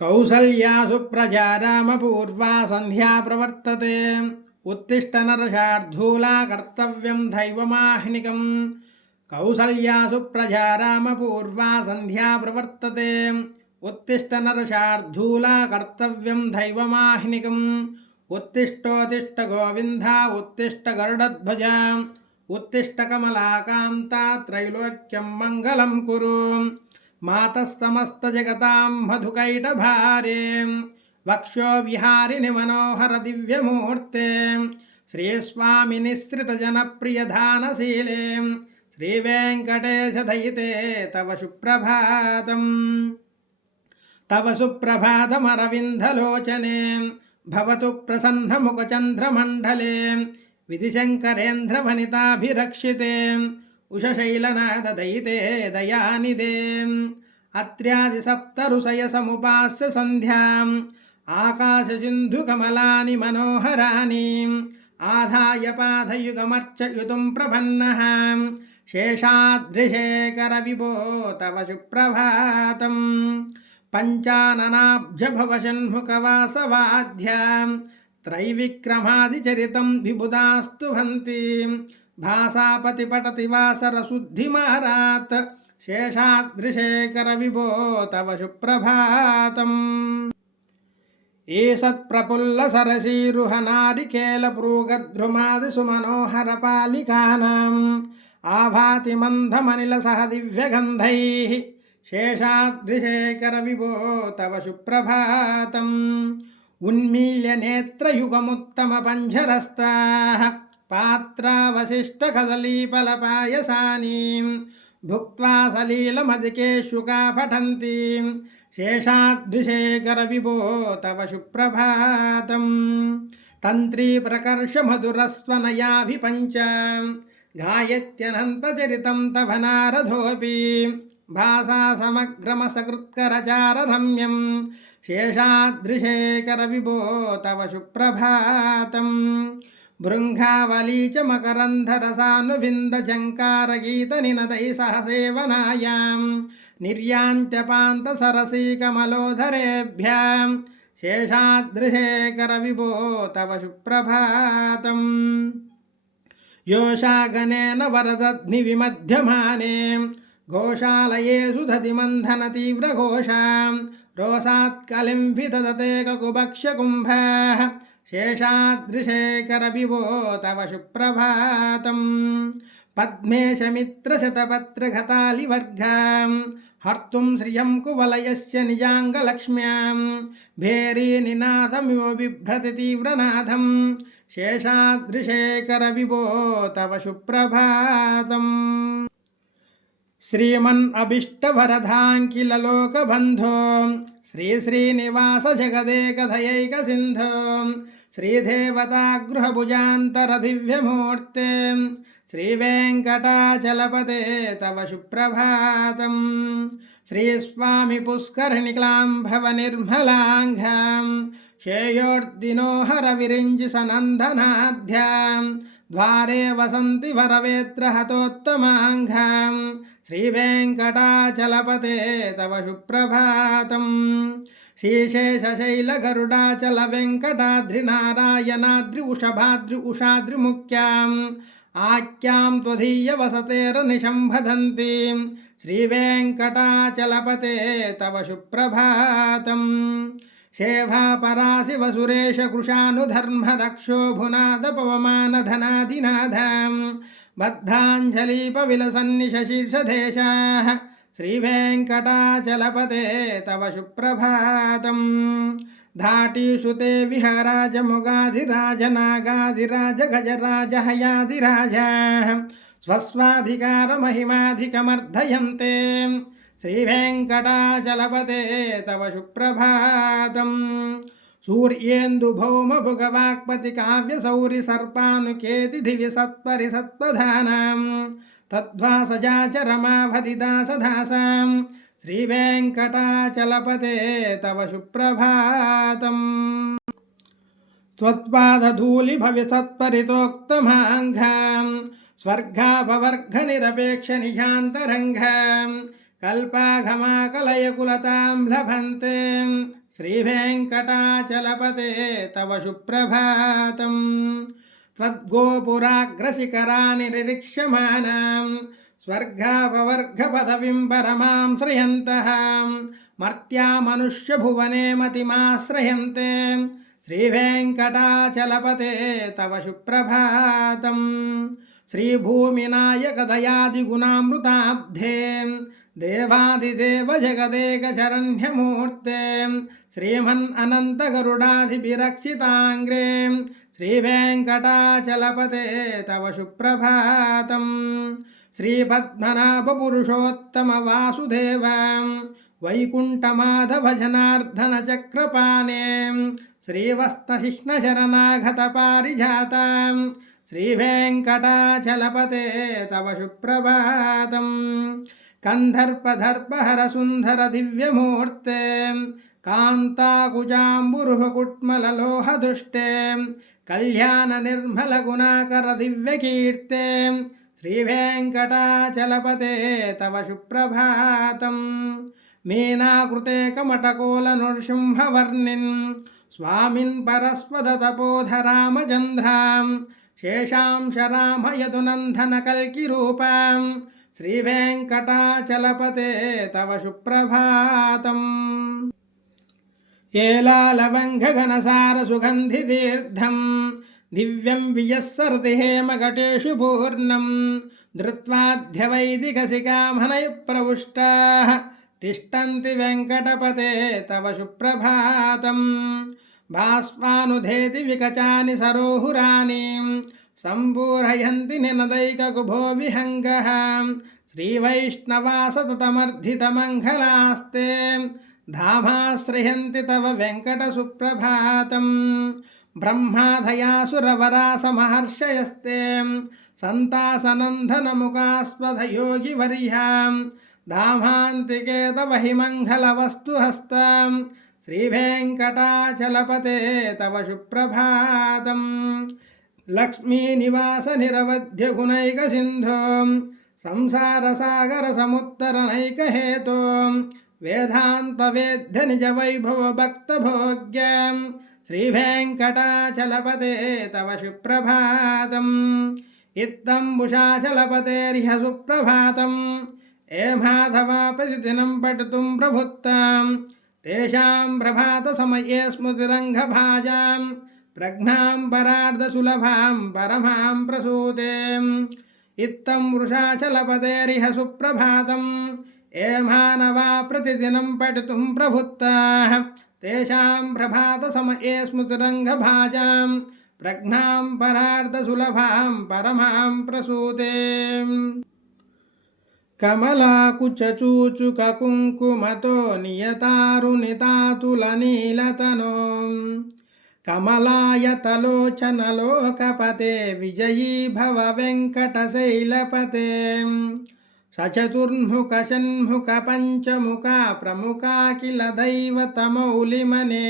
కౌసల్యా సుప్రజా రామపూర్వా సంధ్యా ప్రవర్తతే. ఉత్తిష్ట నరశార్ధూలా కర్తవ్యం దైవమాహ్నికం. కౌసల్యా సుప్రజా రామపూర్వా సంధ్యా ప్రవర్తతే. ఉత్తిష్ట నరశార్ధూలా కర్తవ్యం దైవమాహ్నికం. ఉత్తిష్టోతిష్ట గోవింద ఉత్తిష్ట గరుడధ్వజ. ఉత్తిష్ట కమలాకాంతా త్రైలోక్యం మంగళం కురు. మాతస్తమస్తజగతాం మధుకైటభారే వక్షో విహారిని మనోహర దివ్యమూర్తే శ్రీస్వామి నిశ్రితజనప్రియధానశీలే శ్రీవేంకటేశదయితే తవ సుప్రభాతం తవ సుప్రభాతమరవిందలోచనే భవతు ప్రసన్నముఖచంద్రమండలే విధిశంకరేంద్రవనితాభిరక్షితే ఉషశైలనాదయితే దయానిదే అత్ర్యాదిసప్తరుషయ సముపాస్య సంధ్యాం ఆకాశసింధుకమలాని మనోహరాని ఆధాయ పాదయుగమర్చయుతుం ప్రభన్న శేషాద్రిశేఖర విభో తవ సుప్రభాతం పంచాననాబ్జభవషణ్ముఖవాసవాధ్యాం త్రైవిక్రమాదిచరితం విబుధాస్తు భంతి భాసాపతి పటతి వాసరశుద్ధిమారాత్ శేషాద్రిశేఖర విభో తవ సుప్రభాతం ఈషత్ప్రఫుల్ల సరసీరుహనారికేల ప్రోగద్రుమాది సుమనోహర పాలికానాం ఆభాతి మందమనిల సహ దివ్యగంధై శేషాద్రిశేఖర విభో తవ సుప్రభాతం. ఉన్మీల్య నేత్రయుగముత్తమ పంజరస్తా పాత్రావశిష్టకదలీఫలపాయసానీం భుక్త్వా సలీలమదికేషుకా పఠంతి శేషాద్రిశేఖర విభో తవ సుప్రభాతం. భృంగావళీ చ మకరంధరసానువిందజంకారగీతనినదై సహ సేవనాయాం నిర్యాంత్యపాంతసరసీకమలోధరేభ్యాం. శేషాదృశేఖర విభో తవ సుప్రభాతం. योषागनेन वरदध्निविमध्यमाने घोषालयेषु दधिमन्थनतीव्रघोषां रोषात्कलिं विदधते ककुभक्ष्यकुम्भः शेषाद्रिशेखरविवो तव सुप्रभातं पद्मे शमित्रशतपत्रघतालिवर्घां हर्तुं श्रियं कुवलयस्य निजाङ्गलक्ष्म्यां भेरीनिनाथमिव बिभ्रति तीव्रनाथं शेषाद्रिशेखरविभो तव सुप्रभातम् श्रीमन् अभीष्टवरधाङ्किलोकबन्धो అభిష్టవరధాంకిల లోకబంధో శ్రీ శ్రీనివాస జగదేకధయైక సింధో శ్రీదేవతాగృహభుజాంతర దివ్యమూర్తే శ్రీవేంకటాచలపతే తవ సుప్రభాతం శ్రీస్వామి పుష్కరిణిక్లాంభవ నిర్మలాంఘం श्रेयोर्दिनोहर विरिञ्जि सनन्दनाध्यां द्वारे वसन्ति वरवेत्रहतोत्तमाङ्घां श्रीवेङ्कटाचलपते तव सुप्रभातं श्रीशेषशैलगरुडाचलवेङ्कटाद्रिनारायणाद्रि उषभाद्रि उषाद्रिमुख्याम् आख्यां त्वदीयवसतेर्निशम्भदन्तीं श्रीवेङ्कटाचलपते तव सुप्रभातम् सेवापरासि वसुरेश कृशानुधर्मरक्षोभुनादपवमानधनादिनाथां बद्धाञ्जलीपविलसन्निशशीर्षदेशाः श्रीवेङ्कटाचलपते तव सुप्रभातम् धाटीषु ते विहराजमुगाधिराज नागाधिराज गजराज हयाधिराजाः स्वस्वाधिकारमहिमाधिकमर्धयन्ते శ్రీవేంకటాచలపతే తవ సుప్రభాతం సూర్యేందుభౌమభుగవాక్పతి కావ్యసౌరి సర్పానుకేతి దివి సత్పరి సత్పధానాం తద్వాసజాచరమాభదిదాసదాసాం శ్రీవేంకటాచలపతే తవ సుప్రభాతం त्वत्पादधूलिभविसत्परितोक्तमाङ्घां स्वर्गापवर्घनिरपेक्षनिजान्तरङ्घां कल्पाघमाकलयकुलतां लभन्ते श्रीवेङ्कटाचलपते तव सुप्रभातं त्वद्गोपुराग्रशिखराणि निरीक्ष्यमाणां स्वर्गापवर्गपदवीं परमां श्रयन्तः मर्त्या मनुष्यभुवने मतिमाश्रयन्ते श्रीवेङ्कटाचलपते तव सुप्रभातम् श्रीभूमिनायकदयादिगुणामृताब्धे देवादिदेव जगदेकशरण्यमूर्ते श्रीमन् अनन्तगरुडाधिभिरक्षिताङ्ग्रे श्रीवेङ्कटाचलपते तव सुप्रभातम् श्रीपद्मनाभपुरुषोत्तमवासुदेव वैकुण्ठमाधभजनार्दनचक्रपाणे श्रीवस्तशिष्णशरणागतपारिजातां श्रीवेङ्कटाचलपते तव सुप्रभातम् कन्धर्पधर्पहरसुन्दरदिव्यमूर्ते कान्ताकुजाम्बुरुहकुट्मललोहदुष्टे कल्याणनिर्मलगुणाकरदिव्यकीर्ते श्रीवेङ्कटाचलपते तव सुप्रभातम् मीनाकृते कमटकोलनृसिंहवर्णिन् శ్రీవేంకటాచలపతే తవ సుప్రభాతం. ఏలాలవంఘగనసార సుగంధి తీర్థం దివ్యం వియస్సరతి హేమఘటేషు పూర్ణం ధృత్వాధ్యవైదికసికామనై ప్రవుష్టా తిష్టంతి వెంకటపతే తవ సుప్రభాతం. భాస్వానుధేతి వికచాని సరోహురాణి सरोहुराणि सम्पूरयन्ति निनदैककुभो विहङ्गः श्रीवैष्णवासततमर्धितमङ्गलास्ते धामाश्रयन्ति तव वेङ्कटसुप्रभातम् ब्रह्माधयासुरवरासमहर्षयस्ते सन्तासनन्दनमुखास्पदयोगिवर्यां धामान्तिके तव हि मङ्गलवस्तुहस्तां श्रीवेङ्कटाचलपते तव सुप्रभातम् लक्ष्मीनिवासनिरवध्यगुणैकसिन्धो संसारसागरसमुत्तरनैकहेतों वेदान्तवेद्यनिजवैभवभक्तभोग्यं श्रीवेङ्कटाचलपते तव सुप्रभातम् इत्तम्बुषाचलपतेर्ह्य सुप्रभातम् ए माधवा प्रतिदिनं पठितुं प्रभुत्तां तेषां प्रभातसमये स्मृतिरङ्गभाजां ప్రజ్ఞాం పరార్ధసులభాం పరమాం ప్రసూతే ఇత్తం వృషాచలపదేరిహ సుప్రభాతం ఏ మానవా ప్రతిదినం పఠితుం ప్రవృత్తా తేషాం ప్రభాత సమయే స్మృతిరంగభాజాం ప్రజ్ఞాం పరార్థసులభాం పరమాం ప్రసూతే కమలాకుచూచుక కుంకుమతో నియతారునితాతుల నీలతనో కమలాయతలోచనలోకపతే విజయీ భవ వెంకటశైలపతే సచతుర్ముఖ షణ్ముఖ పంచముఖ ప్రముఖాఖిల దైవతమౌలిమనే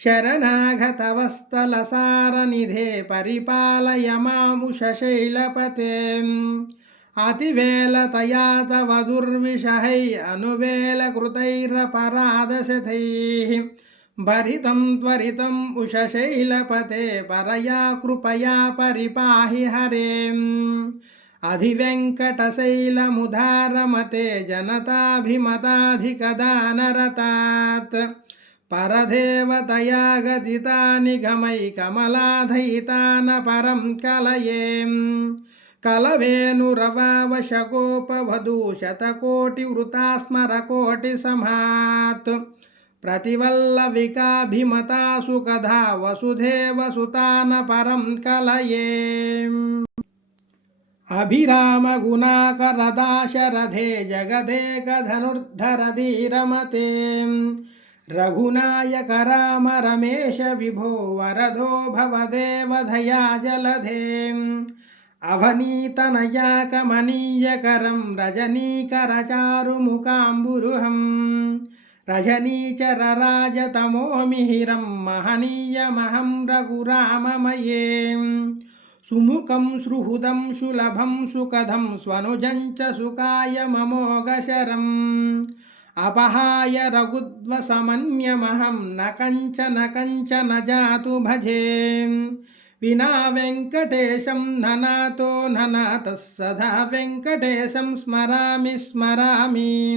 శరణాగతవస్తలసారనిధే పరిపాలయ మాముషశైలపతే అతివేలతయా తవ దుర్విషహై भरितं त्वरितम् उषशैलपते परया कृपया परिपाहि हरेम् अधिवेङ्कटशैलमुदारमते जनताभिमताधिकदानरतात् परदेवतया गदितानि गमै कमलाधयितान परं कलयेम् कलवेनुरवावशकोपवधूशतकोटिवृता स्मरकोटिसमात् प्रतिवल्लविकाभिमतासु कथा वसुधेवसुतान परं कलयेम् अभिरामगुणाकरदाशरथे जगदेकधनुर्धरधीरमते रघुनायक राम रमेश विभो वरदो भवदेवधया जलधे अवनीतनया कमनीयकरं రజనీచరరాజతమోమిహిరం మహనీయమహం రఘురామమయే. సుముఖం సుహృదం సులభం సుఖదం స్వనుజం చ సుఖాయ మమోగశరం అపహాయ రఘుద్వసమన్యమహం న కంచన కంచన జాతు భజే. వినా వెంకటేశం ధనాతో ననాతస్సదా వెంకటేశం స్మరామి స్మరామి.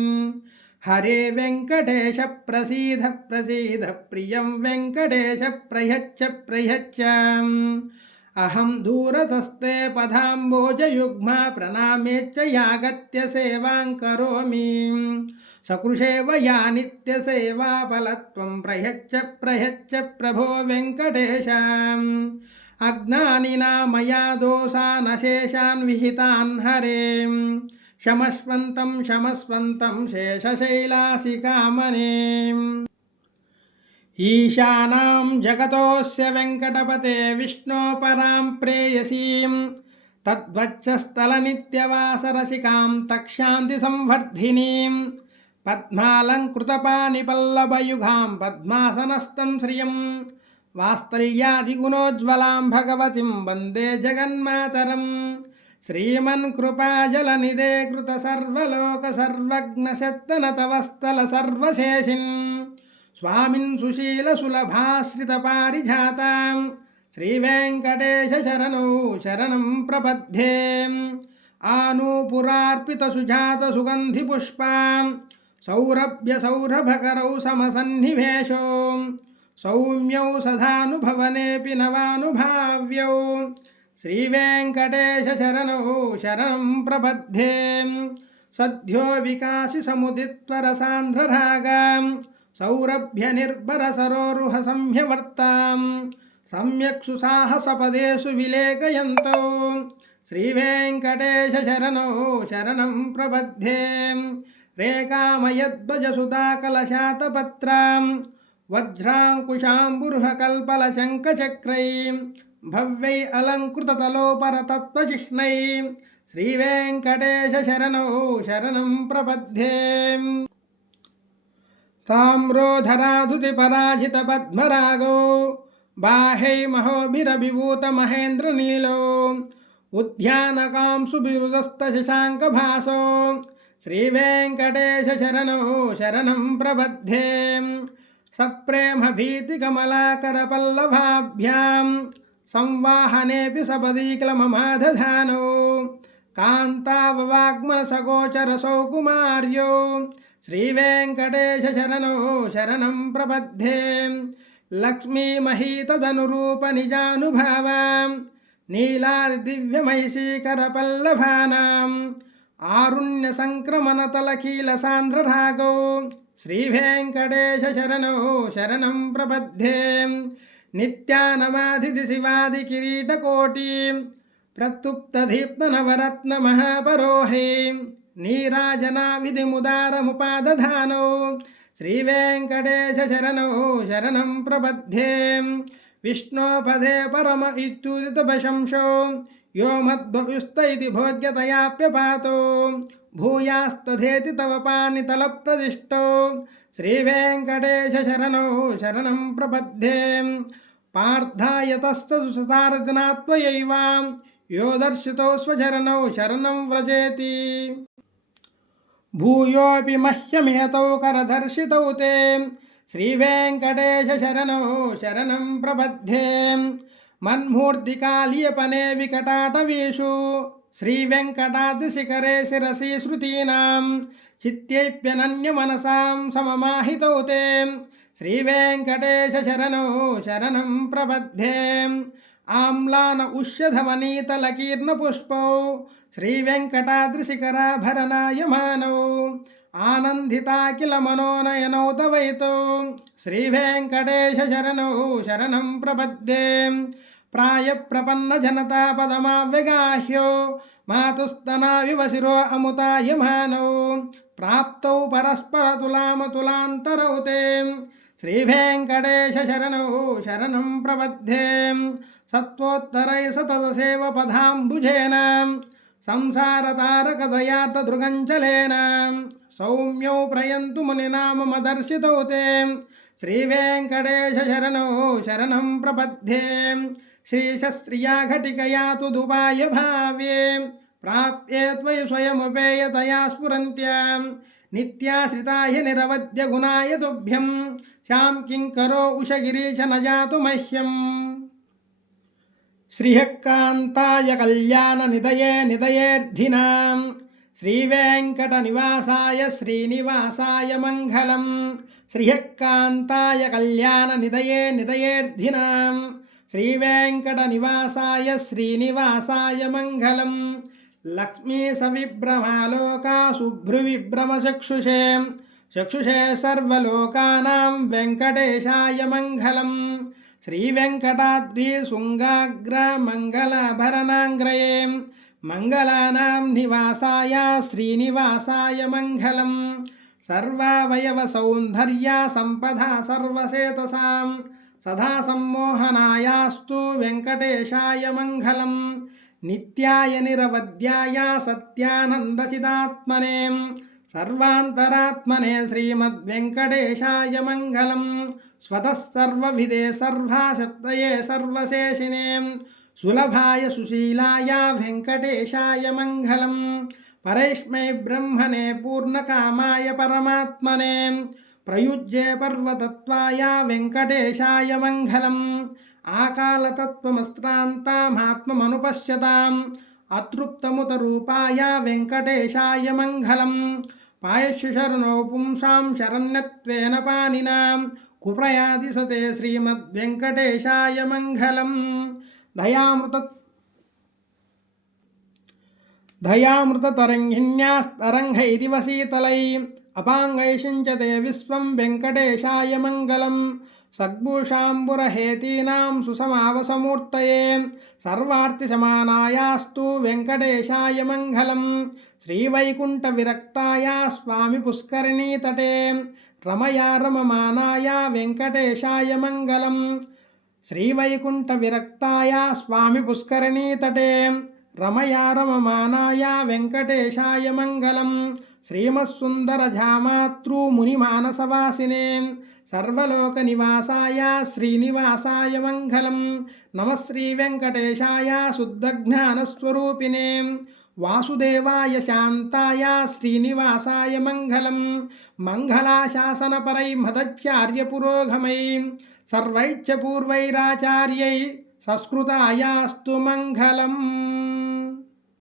హరే వెంకటేశ ప్రసీద ప్రసీద ప్రియం వెంకటేశ ప్రయచ్చ ప్రయచ్చ. అహం దూరతస్తే పదాంబోజయుగ్మా ప్రణామేచ్చ యాగత్య సేవాం కరోమి. సకృషేవ యా నిత్యసేవాఫలత్వం ప్రయచ్చ ప్రయచ్చ ప్రభో వెంకటేశ. అజ్ఞానినా మయా దోషానశేషాన్ విహితాన్ హరే. శమస్వంతం శమస్వంతం శేషశైలాసికామనే ఈశానాం జగతోస్య వెంకటపతే విష్ణోపరాం ప్రేయసీం. తద్వచ్చస్థలనిత్యవాసరసికాం తక్షాంతి సంవర్ధినీం పద్మాలంకృతపానిపల్లభయుగాం పద్మాసనస్థం శ్రియం. వాస్తల్యాదిగుణోజ్వలాం భగవతిం వందే జగన్మాతరం. శ్రీమన్ కృపాజల నిదే కృత సర్వలోక సర్వజ్ఞ శత్తన తవస్థల సర్వశేషిన్. స్వామిన్ సుశీల సులభాశ్రిత పారిజాతాం. శ్రీవేంకటేశ శరణౌ శరణం ప్రపద్యే ఆనూపురార్పిత సుజాత సుగంధి పుష్పాం. సౌరభ్య సౌరభకరౌ సమసన్నివేశో సౌమ్యౌ సదానుభవనేపి నవానుభావ్యౌ. శ్రీవేంకటేశరణౌ శరణం ప్రబద్ధే సద్యో వికాసి సముదిత్వరసాంధ్రరాగా. సౌరభ్య నిర్భర సరోరుహ సంహ్యవర్తాం సమ్యక్ సుసాహసపదేషు విలేకయంతో. శ్రీవేంకటేశరణు శరణం ప్రబద్ధే రేకామయద్వజసుతాకలశాతపత్రాం వజ్రాంకుశాంబుర్హకల్పలశంఖచక్రై. భవ్యై అలంకృతతలోపరతత్వచిహ్నై శ్రీవేంకటేశ శరణో శరణం ప్రబద్ధే తామ్రోధరాధుతి పరాజిత పద్మరాగో బాహై మహోభిరభిభూత మహేంద్ర నీలో ఉద్యానకాంసుభిరుదస్త శశాంక భాసో శ్రీవేంకటేశ శరణో శరణం ప్రబద్ధే సప్రేమ భీతి కమలాకర పల్లభాభ్యాం సంవాహనేపి సపదీక్లమమాదధానో కాంతావవాగ్మసగోచర సౌకుమార్యో శ్రీవేంకటేశ శరణో శరణం ప్రబద్ధే. లక్ష్మీమహీతదనురూప నిజానుభావాం నీలాది దివ్యమైశీకర పల్లభానాం ఆరుణ్య సంక్రమణతలకీల సాంద్రరాగో శివాది కిరీటకోటి ప్రత్యుప్తదీప్త నవరత్న మహాపరోహే నీరాజనా శ్రీవేంకటేశ శరణో శరణం ప్రబద్ధే విష్ణోపదే పరమ ఇత్యుదితపశంసో యో మద్భయుస్త ఇది భోగ్యతయాప్యపాతో భూయాస్తథేతి తవ పానితల శ్రీవేంకటేశరణో శరణం ప్రబద్ధే పార్థాయ తస్తసారథినాత్వయైవ యో దర్శితో స్వచరణౌ శరణం వ్రజేతి భూయోపి మహ్యమిహతౌ కరదర్శితౌ తే శ్రీవేంకటేశరణో శరణం ప్రబద్ధే మన్మూర్తికాళీయపనే వికటాటవీషు శ్రీవేంకటాద్రిశిఖరే శిరసి శృతీనాం చిత్యైప్యనన్యమనసాం సమమాహితౌ తే శ్రీవేంకటేశరణో శరణం ప్రబద్ధే. ఆమ్లాన ఉష్యధవనీతలకీర్ణపుష్పౌ శ్రీవేంకటాద్రిశిఖరాభరణాయమానౌ. ఆనందితాకిల మనోనయనౌ తవైతో. శ్రీవేంకటేశరణో శరణం ప్రపద్దే ప్రాయప్రపన్న జనతా పదమావ్యగాహ్యో మాతుస్తనావివ శిరో అముతాయమానౌ. ప్రాప్తౌ పరస్పర తులామతులాంతరౌ తే శ్రీవేంకటేశ శరణౌ శరణం ప్రబద్ధే సత్వోత్తరై సతదసేవ పదాంబుజేన సంసారతారకదయాతదృగంచలేన సౌమ్యౌ ప్రయంతు మునినామదర్శితౌ తే శ్రీవేంకటేశ శరణౌ శరణం ప్రబద్ధే श्रीशस्त्रिया घटिकया तु ప్రాప్యే స్వయముపేయతయా స్ఫురంత్య. నిత్యాశ్రితాయ నిరవద్య గుణాయ తుభ్యం. శ్యాం కింకరో ఉషగిరీశ నజాతు మహ్యం. శ్రీహకాంతాయ కళ్యాణ నిదయే శ్రీవేంకట నివాసాయ శ్రీనివాసాయ మంగళం. శ్రీహకాంతాయ కళ్యాణ నిదయే శ్రీవేంకట నివాసాయ శ్రీనివాసాయ మంగళం. లక్ష్మీ సవిభ్రమాలోకా శుభ్రువిభ్రమచక్షుషే చక్షుషే సర్వలోకానాం వెంకటేశాయ మంగళం. శ్రీవెంకటాద్రి శృంగాగ్ర మంగళాభరణాంగ్రయే. మంగళానాం నివాసాయ శ్రీనివాసాయ మంగళం. సర్వవయవసౌందర్య సంపద సర్వసేతసాం సదా సమ్మోహనాయాస్తు వెంకటేశాయ మంగళం. నిత్యాయ నిరవధ్యాయ సత్యానందచిదాత్మనే సర్వాంతరాత్మనే శ్రీమద్వెంకటేశాయ మంగళం స్వతఃసర్వవిదే సర్వాశక్తయే సర్వశేషినే సులభాయ సుశీలాయ వెంకటేశాయ మంగళం పరైష్మై బ్రహ్మణే పూర్ణకామాయ పరమాత్మనే ప్రయుజ్యే పర్వతత్వాయ వెంకటేశాయ మంగళం ఆకాలతత్వమస్త్రాంతామాత్మమనుపశ్యతాం అతృప్తముత రూపాయ వెంకటేశాయ మంగళం. పాయశుశరణో పుంసాం శరణ్యత్వేన పానినాం కుప్రయాది సతే శ్రీమద్వెంకటేశాయ మంగళం. దయామృత దయామృతరంగిణ్యాస్తరంగైరివ శీతలై. విశ్వం వెంకటేశాయ మంగళం. సద్భూషాంబురహేతీనాం సుసమావసమూర్తయే. సర్వార్తిశమానాయాస్తు వెంకటేశాయ మంగళం. శ్రీవైకుంఠ విరక్తాయ స్వామి పుష్కరిణీతటే రమయా రమమానాయ వెంకటేశాయ మంగళం. శ్రీవైకుంఠ విరక్తాయ స్వామి పుష్కరిణీతటే రమయా రమమానాయ వెంకటేశాయ మంగళం. శ్రీమత్సుందరజామాతృ మునిమానసవాసినే సర్వలోక నివాసాయ శ్రీనివాసాయ మంగళం నమ శ్రీ వెంకటేశాయ శుద్ధ శుద్ధజ్ఞానస్వరూపిణే వాసుదేవాయ శాంతాయ శ్రీనివాసాయ మంగళం మంగళాశాసనపరై మదచార్య పురోగమై సర్వైచ్చ పూర్వైరాచార్యై సస్కృతాయాస్తు మంగళం